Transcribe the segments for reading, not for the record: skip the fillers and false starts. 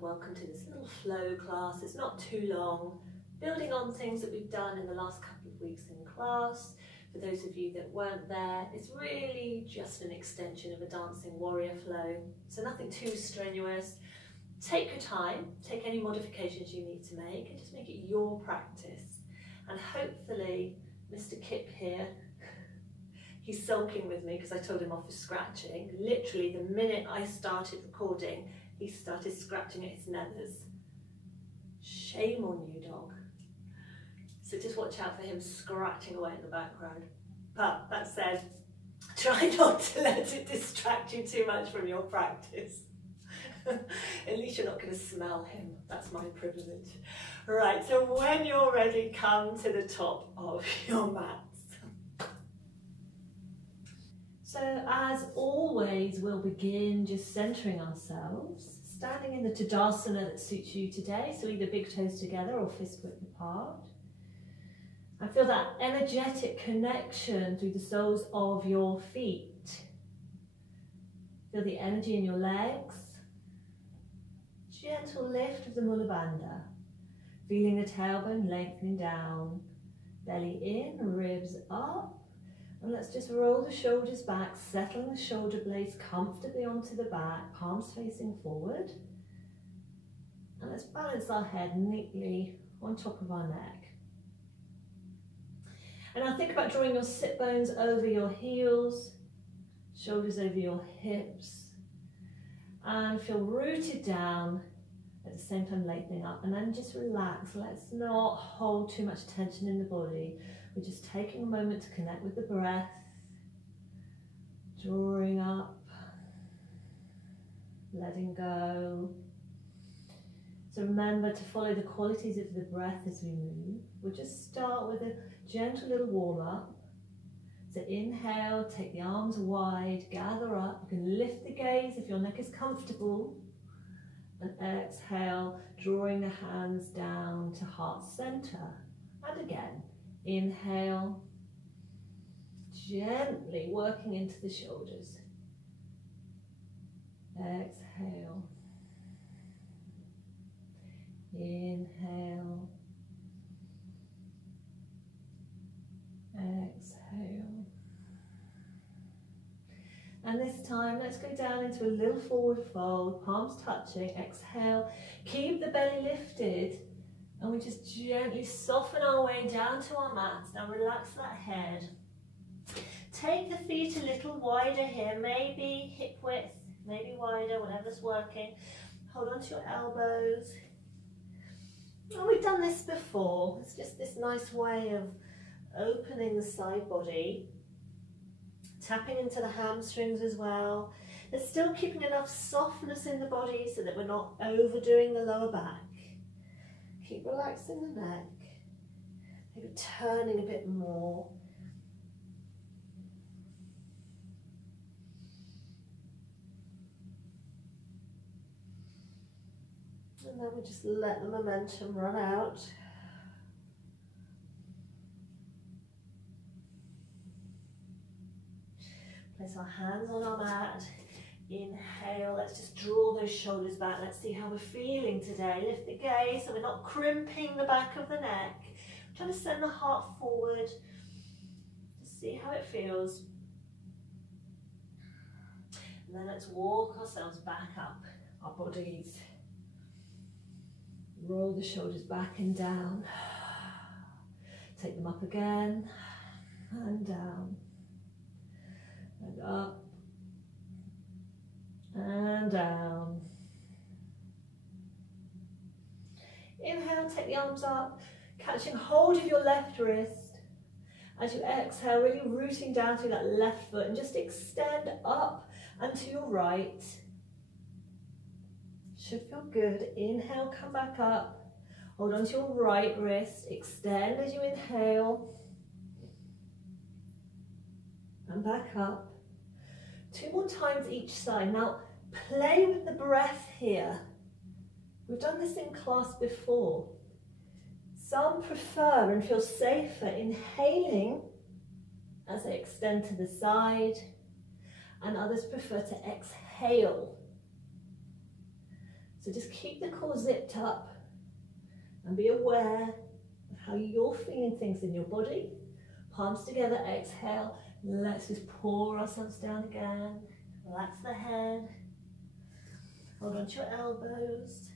and welcome to this little flow class. It's not too long, building on things that we've done in the last couple of weeks in class. For those of you that weren't there, it's really just an extension of a dancing warrior flow, so nothing too strenuous. Take your time, take any modifications you need to make, and just make it your practice. And hopefully Mr. Kip here, he's sulking with me because I told him off for scratching. Literally the minute I started recording, he started scratching at his nethers. Shame on you, dog. So just watch out for him scratching away in the background. But that said, try not to let it distract you too much from your practice. At least you're not going to smell him. That's my privilege. Right, so when you're ready, come to the top of your mats. So as always, we'll begin just centering ourselves, standing in the Tadasana that suits you today. So either big toes together or fist width apart. I feel that energetic connection through the soles of your feet. Feel the energy in your legs. Gentle lift of the Mula Bandha. Feeling the tailbone lengthening down. Belly in, ribs up. And let's just roll the shoulders back, settling the shoulder blades comfortably onto the back, palms facing forward. And let's balance our head neatly on top of our neck. And now think about drawing your sit bones over your heels, shoulders over your hips, and feel rooted down, at the same time lengthening up, and then just relax. Let's not hold too much tension in the body. We're just taking a moment to connect with the breath, drawing up, letting go. So remember to follow the qualities of the breath as we move. We'll just start with a gentle little warm up. So inhale, take the arms wide, gather up. You can lift the gaze if your neck is comfortable. And exhale, drawing the hands down to heart center. And again, inhale, gently working into the shoulders. Exhale. Inhale. Exhale. And this time, let's go down into a little forward fold, palms touching. Exhale. Keep the belly lifted. And we just gently soften our way down to our mats. Now relax that head. Take the feet a little wider here, maybe hip width, maybe wider, whatever's working. Hold on to your elbows. Oh, we've done this before. It's just this nice way of opening the side body, tapping into the hamstrings as well. But still keeping enough softness in the body so that we're not overdoing the lower back. Keep relaxing the neck, maybe turning a bit more. And then we just let the momentum run out. Place our hands on our mat. Inhale, let's just draw those shoulders back. Let's see how we're feeling today. Lift the gaze so we're not crimping the back of the neck. Try to send the heart forward. Just see how it feels. And then let's walk ourselves back up our bodies. Roll the shoulders back and down. Take them up again and down. And up. And down. Inhale, take the arms up, catching hold of your left wrist. As you exhale, really rooting down through that left foot and just extend up and to your right. Should feel good. Inhale, come back up. Hold on to your right wrist. Extend as you inhale. And back up. 2 more times each side. Now, play with the breath here. We've done this in class before. Some prefer and feel safer inhaling as they extend to the side, and others prefer to exhale. So just keep the core zipped up and be aware of how you're feeling things in your body. Palms together, exhale. Let's just pour ourselves down again. Relax the head. Hold on to your elbows.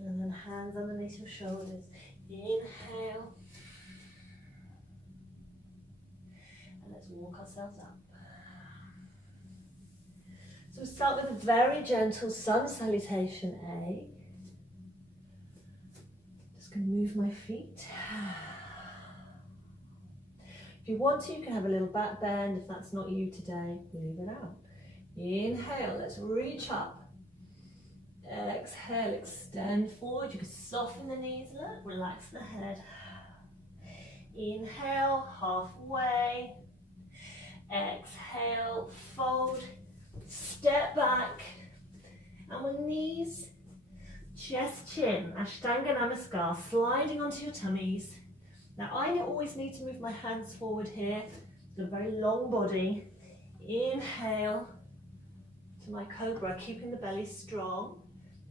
And then hands underneath your shoulders. Inhale. And let's walk ourselves up. So we start with a very gentle Sun Salutation A. Just going to move my feet. If you want to, you can have a little back bend. If that's not you today, leave it out. Inhale, let's reach up. Exhale, extend forward. You can soften the knees, look, relax the head. Inhale, halfway. Exhale, fold. Step back. And with knees, chest, chin, Ashtanga Namaskar, sliding onto your tummies. Now I always need to move my hands forward here. It's got a very long body. Inhale to my cobra, keeping the belly strong.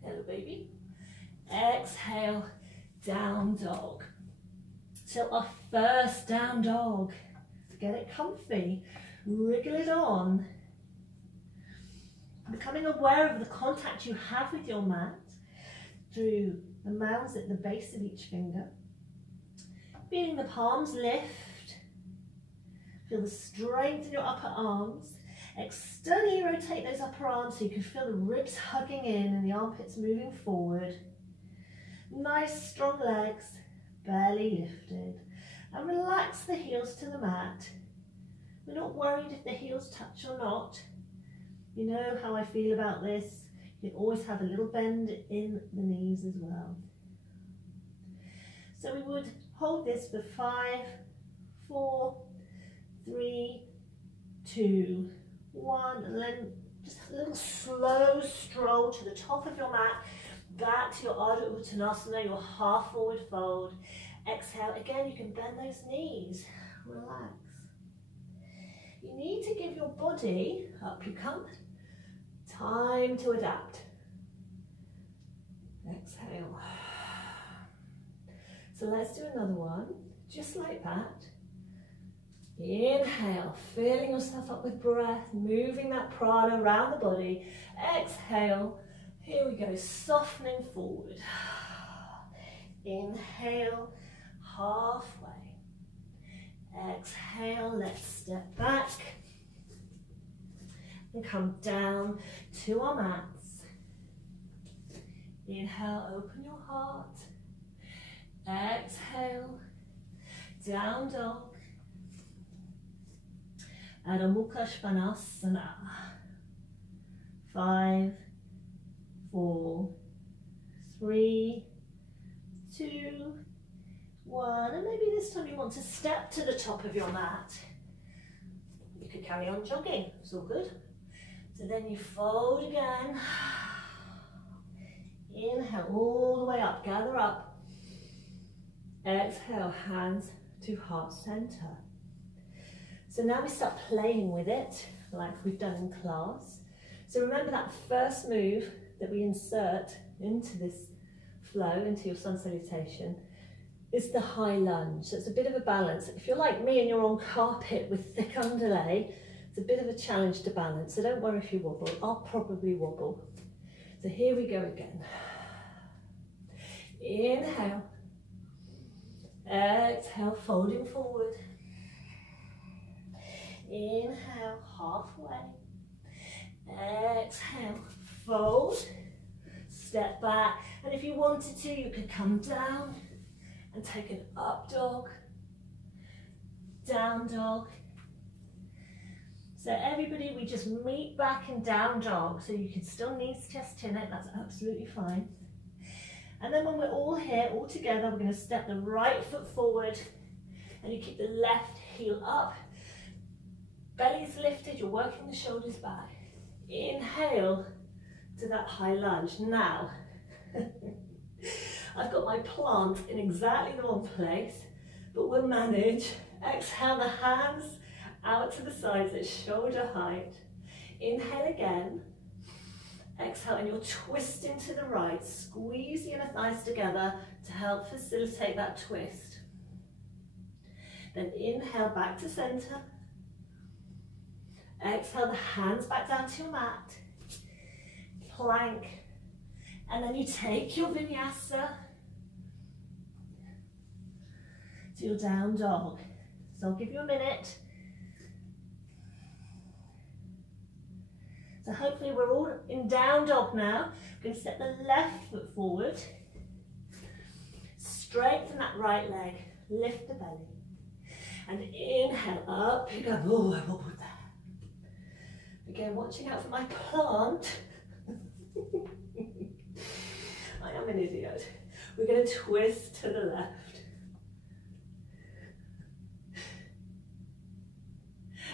Hello, baby. Exhale, down dog. So our first down dog. Get it comfy. Wriggle it on. Becoming aware of the contact you have with your mat through the mounds at the base of each finger. Feeling the palms lift. Feel the strength in your upper arms. Externally rotate those upper arms so you can feel the ribs hugging in and the armpits moving forward. Nice strong legs, belly lifted. And relax the heels to the mat. We're not worried if the heels touch or not. You know how I feel about this. You can always have a little bend in the knees as well. So we would hold this for 5, 4, 3, 2, 1, and then just a little slow stroll to the top of your mat, back to your Ardha Uttanasana, your half forward fold. Exhale, again you can bend those knees, relax. You need to give your body, up you come, time to adapt. Exhale. So let's do another one, just like that. Inhale, filling yourself up with breath, moving that prana around the body. Exhale, here we go, softening forward. Inhale, halfway. Exhale, let's step back and come down to our mats. Inhale, open your heart. Exhale, down dog. Adho Mukha Svanasana. 5, 4, 3, 2, 1. And maybe this time you want to step to the top of your mat. You could carry on jogging, it's all good. So then you fold again. Inhale all the way up, gather up. Exhale, hands to heart center. So now we start playing with it, like we've done in class. So remember that first move that we insert into this flow, into your Sun Salutation, is the high lunge. So it's a bit of a balance. If you're like me and you're on carpet with thick underlay, it's a bit of a challenge to balance. So don't worry if you wobble. I'll probably wobble. So here we go again. Inhale. Exhale, folding forward. Inhale, halfway. Exhale, fold. Step back. And if you wanted to, you could come down and take an up dog, down dog. So everybody, we just meet back in down dog. So you can still knees, chest, chin it. That's absolutely fine. And then when we're all here, all together, we're going to step the right foot forward and you keep the left heel up. Belly's lifted, you're working the shoulders back. Inhale to that high lunge. Now, I've got my plant in exactly the wrong place, but we'll manage. Exhale the hands out to the sides at shoulder height. Inhale again. Exhale, and you're twisting to the right. Squeeze the inner thighs together to help facilitate that twist. Then inhale back to center. Exhale the hands back down to your mat. Plank. And then you take your vinyasa to your down dog. So I'll give you a minute. So hopefully we're all in down dog now. We're going to step the left foot forward. Straighten that right leg. Lift the belly. And inhale, up you go. Oh, I will put that. Again, watching out for my plant. I am an idiot. We're going to twist to the left.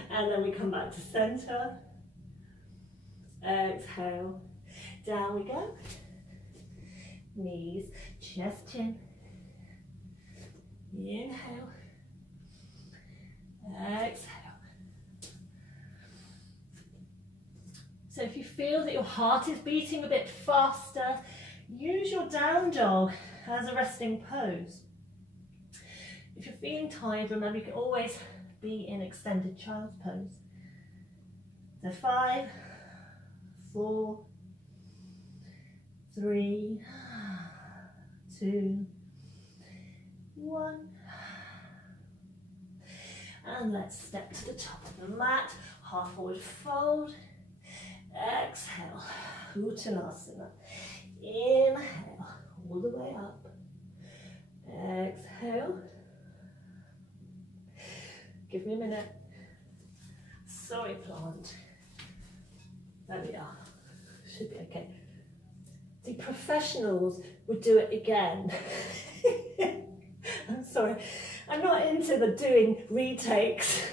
And then we come back to center. Exhale. Down we go. Knees, chest, chin. Inhale. Exhale. So if you feel that your heart is beating a bit faster, use your down dog as a resting pose. If you're feeling tired, remember you can always be in extended child's pose. So 5, 4, 3, 2, 1. And let's step to the top of the mat, half forward fold. Exhale, Uttanasana. Inhale, all the way up. Exhale. Give me a minute. Sorry, plant. There we are. Should be okay. The professionals would do it again. I'm sorry. I'm not into the doing retakes.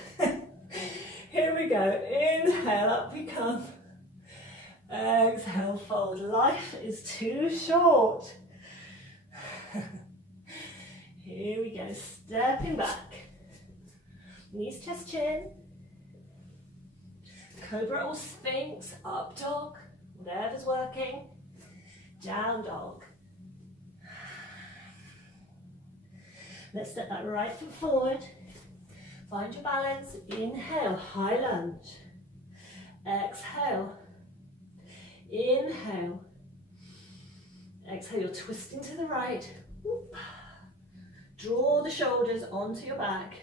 Here we go. Inhale, up we come. Exhale, fold. Life is too short. Here we go. Stepping back. Knees, chest, chin. Cobra or Sphinx, up dog, whatever's working. Down dog. Let's step that right foot forward. Find your balance. Inhale, high lunge. Exhale. Inhale. Exhale, you're twisting to the right. Whoop. Draw the shoulders onto your back.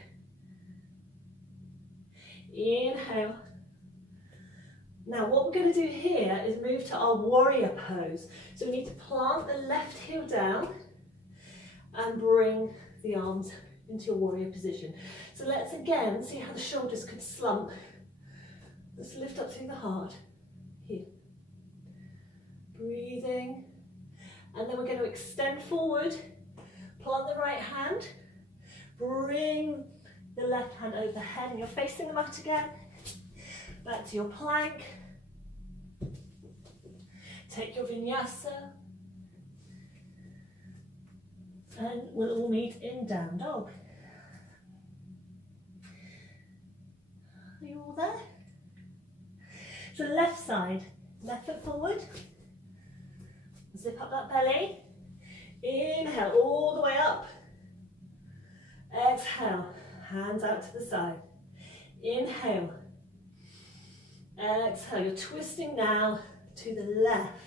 Inhale. Now what we're going to do here is move to our warrior pose. So we need to plant the left heel down and bring the arms into your warrior position. So let's again see how the shoulders could slump. Let's lift up through the heart. Here. Breathing. And then we're going to extend forward. Plant the right hand. Bring the left hand over the head and you're facing the mat again. Back to your plank. Take your vinyasa. And we'll all meet in down dog. Are you all there? So left side, left foot forward. Zip up that belly. Inhale all the way up. Exhale, hands out to the side. Inhale. Exhale, you're twisting now to the left.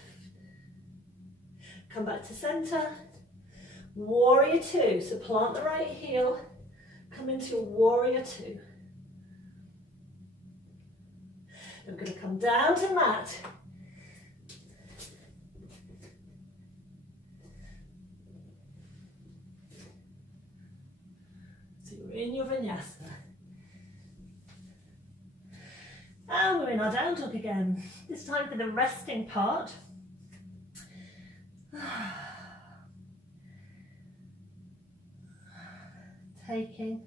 Come back to center. Warrior two. So plant the right heel. Come into your warrior two. Then we're going to come down to mat. So you're in your vinyasa. And we're in our down dog again. This time for the resting part. Taking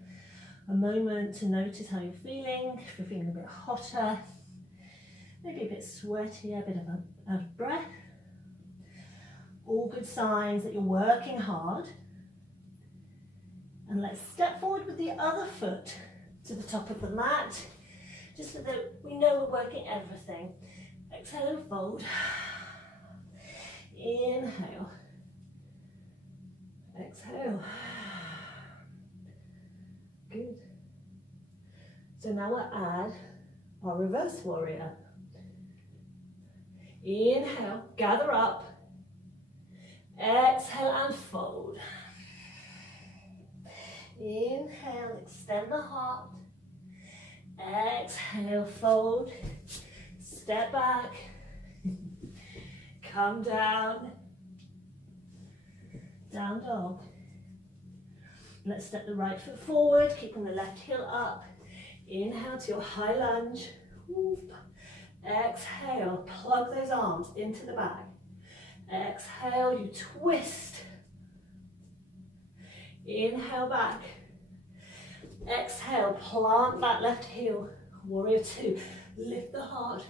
a moment to notice how you're feeling. If you're feeling a bit hotter, maybe a bit sweaty, a bit of out of breath. All good signs that you're working hard. And let's step forward with the other foot to the top of the mat, just so that we know we're working everything. Exhale and fold. Inhale. Exhale. Good. So now we'll add our reverse warrior. Inhale, gather up. Exhale and fold. Inhale, extend the heart. Exhale, fold. Step back. Come down. Down dog. Let's step the right foot forward, keeping the left heel up. Inhale to your high lunge. Whoop. Exhale, plug those arms into the back. Exhale, you twist. Inhale back. Exhale, plant that left heel. Warrior two, lift the heart.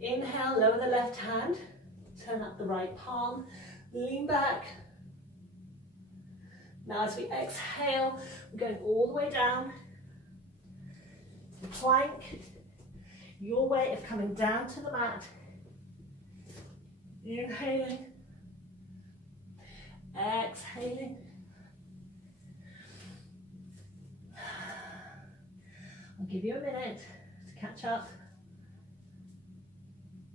Inhale, lower the left hand. Turn up the right palm. Lean back. Now as we exhale, we're going all the way down. Plank. Your way of coming down to the mat. Inhaling. Exhaling. I'll give you a minute to catch up.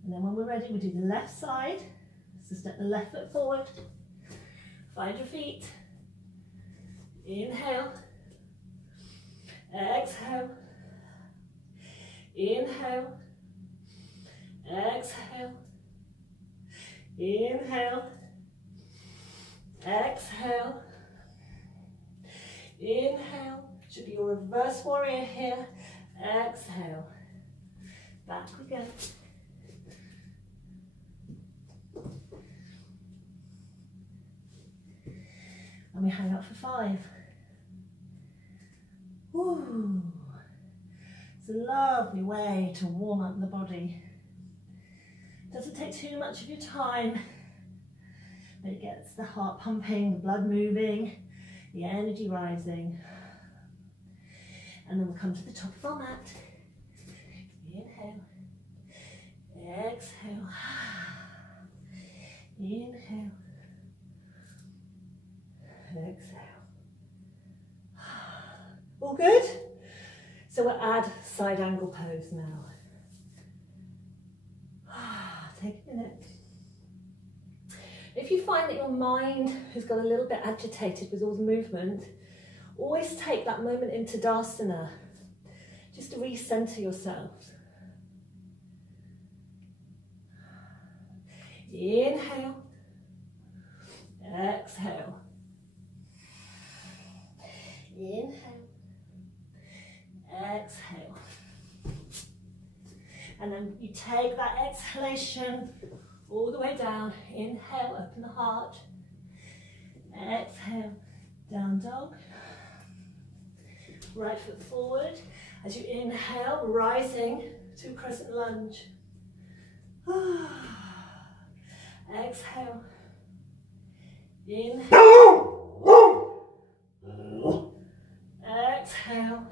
And then when we're ready, we do the left side. So step the left foot forward. Find your feet. Inhale. Exhale. Inhale. Exhale. Inhale. Exhale. Inhale. Should be your reverse warrior here. Exhale. Back we go. And we hang out for 5. Woo. It's a lovely way to warm up the body. Doesn't take too much of your time, but it gets the heart pumping, the blood moving, the energy rising. And then we'll come to the top of our mat. Inhale. Exhale. Inhale. Exhale. All good? So we'll add side angle pose now. Take a minute. If you find that your mind has got a little bit agitated with all the movement, always take that moment into Tadasana, just to recenter yourself. Inhale. Exhale. Inhale. Exhale. And then you take that exhalation all the way down. Inhale, open the heart. Exhale, down dog. Right foot forward. As you inhale, rising to crescent lunge. Exhale. Inhale. Exhale.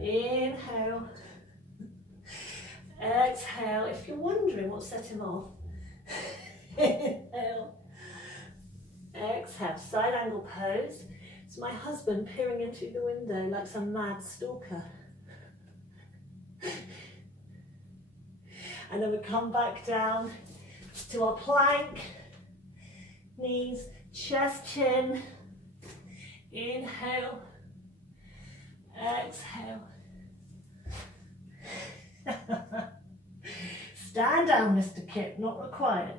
Inhale. Exhale. If you're wondering what set him off, inhale. Exhale. Side angle pose. It's my husband peering into the window like some mad stalker. And then we come back down to our plank. Knees, chest, chin. Inhale. Exhale. Stand down, Mr. Kip, not required.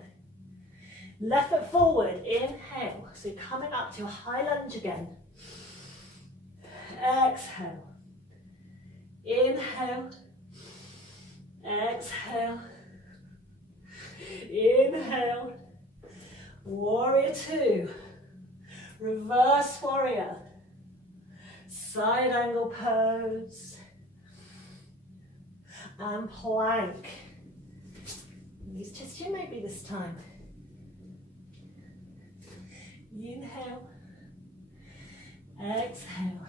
Left foot forward, inhale. So you're coming up to a high lunge again. Exhale. Inhale. Exhale. Inhale. Warrior two. Reverse warrior. Side angle pose. And plank. Use chest chin maybe this time. Inhale, exhale.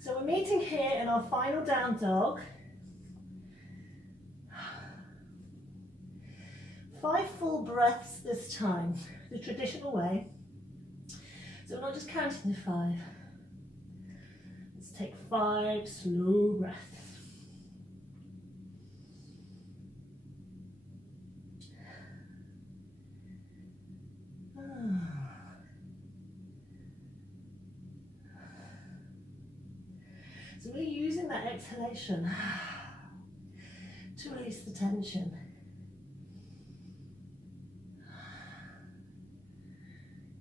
So we're meeting here in our final down dog. 5 full breaths this time, the traditional way. So we're not just counting to 5. Let's take 5 slow breaths. So we're using that exhalation to release the tension.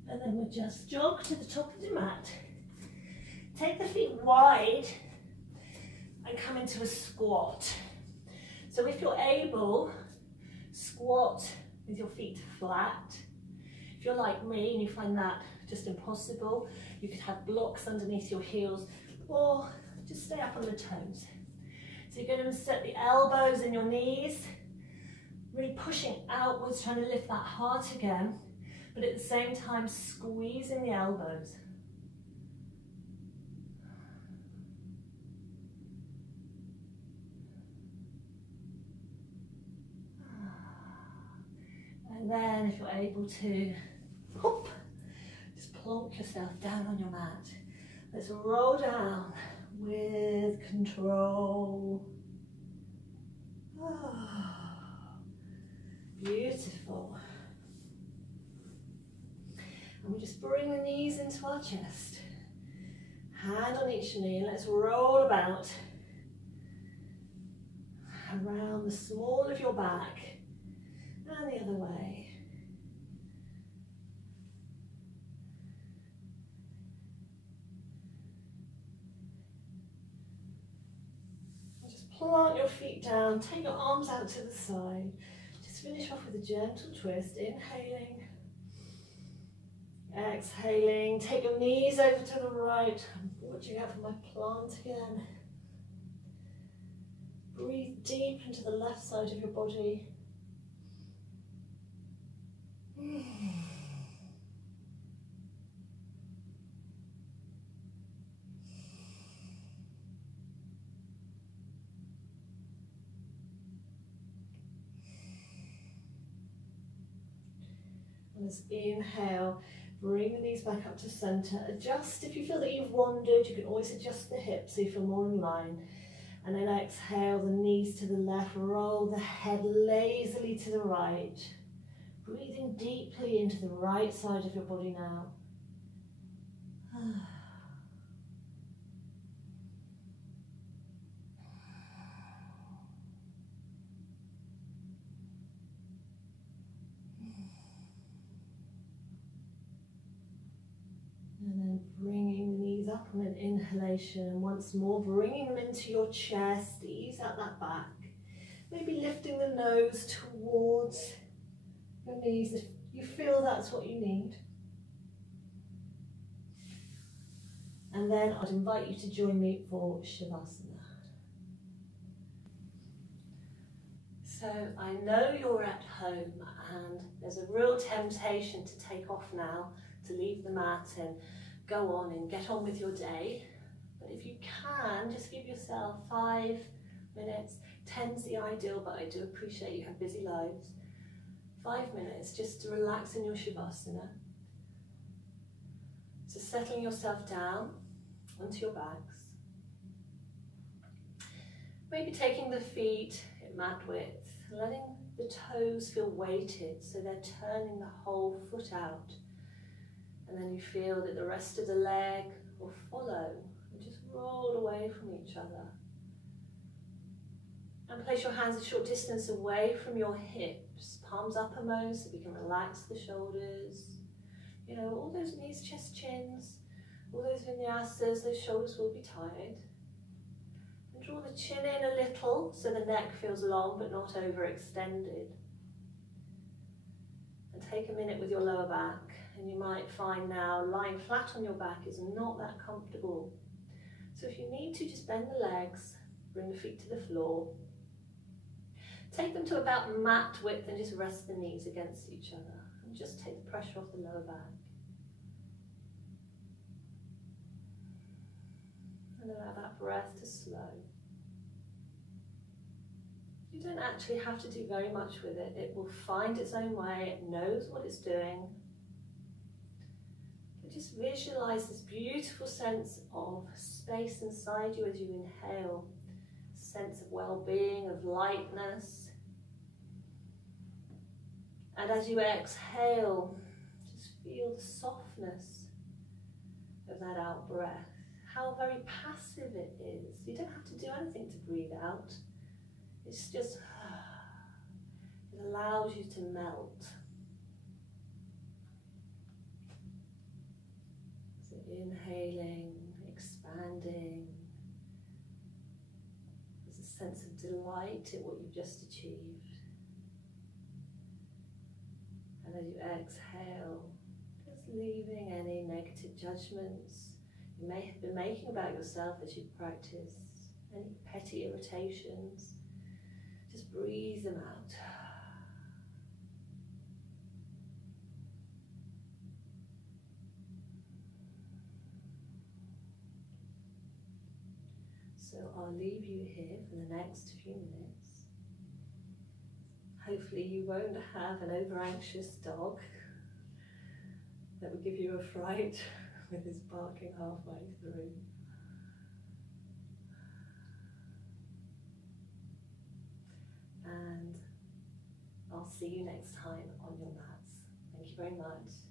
And then we'll just jog to the top of the mat. Take the feet wide and come into a squat. So if you're able, squat with your feet flat. If you're like me and you find that just impossible, you could have blocks underneath your heels or just stay up on the toes. So you're going to set the elbows in your knees, really pushing outwards, trying to lift that heart again, but at the same time squeezing the elbows. And then if you're able to, hop, just plonk yourself down on your mat. Let's roll down with control. Beautiful. And we just bring the knees into our chest. Hand on each knee, and let's roll about around the small of your back and the other way. Plant your feet down, take your arms out to the side. Just finish off with a gentle twist, inhaling, exhaling. Take your knees over to the right. I'm watching out for my plant again. Breathe deep into the left side of your body. Let's inhale, bring the knees back up to center. Adjust if you feel that you've wandered. You can always adjust the hips so you feel more in line. And then exhale, the knees to the left, roll the head lazily to the right. Breathing deeply into the right side of your body now. And then bringing the knees up on an inhalation. Once more, bringing them into your chest. Ease out that back. Maybe lifting the nose towards your knees if you feel that's what you need. And then I'd invite you to join me for Shavasana. So I know you're at home and there's a real temptation to take off now, to leave the mat and go on and get on with your day. But if you can, just give yourself 5 minutes. 10's the ideal, but I do appreciate you have busy lives. 5 minutes just to relax in your Shavasana. So settling yourself down onto your backs. Maybe taking the feet at mat width, letting the toes feel weighted so they're turning the whole foot out. And then you feel that the rest of the leg will follow and just roll away from each other. And place your hands a short distance away from your hips, palms uppermost so we can relax the shoulders. You know, all those knees, chest, chins, all those vinyasas, those shoulders will be tired. And draw the chin in a little so the neck feels long but not overextended. And take a minute with your lower back. And you might find now lying flat on your back is not that comfortable. So if you need to, just bend the legs, bring the feet to the floor. Take them to about mat width and just rest the knees against each other. And just take the pressure off the lower back. And allow that breath to slow. You don't actually have to do very much with it. It will find its own way. It knows what it's doing. But just visualize this beautiful sense of space inside you as you inhale. A sense of well-being, of lightness. And as you exhale, just feel the softness of that out breath. How very passive it is. You don't have to do anything to breathe out. It's just, it allows you to melt. So inhaling, expanding. There's a sense of delight in what you've just achieved. And as you exhale, just leaving any negative judgments you may have been making about yourself as you practice, any petty irritations, just breathe them out. So I'll leave you here for the next few minutes. Hopefully you won't have an over-anxious dog that will give you a fright with his barking halfway through. And I'll see you next time on your mats. Thank you very much.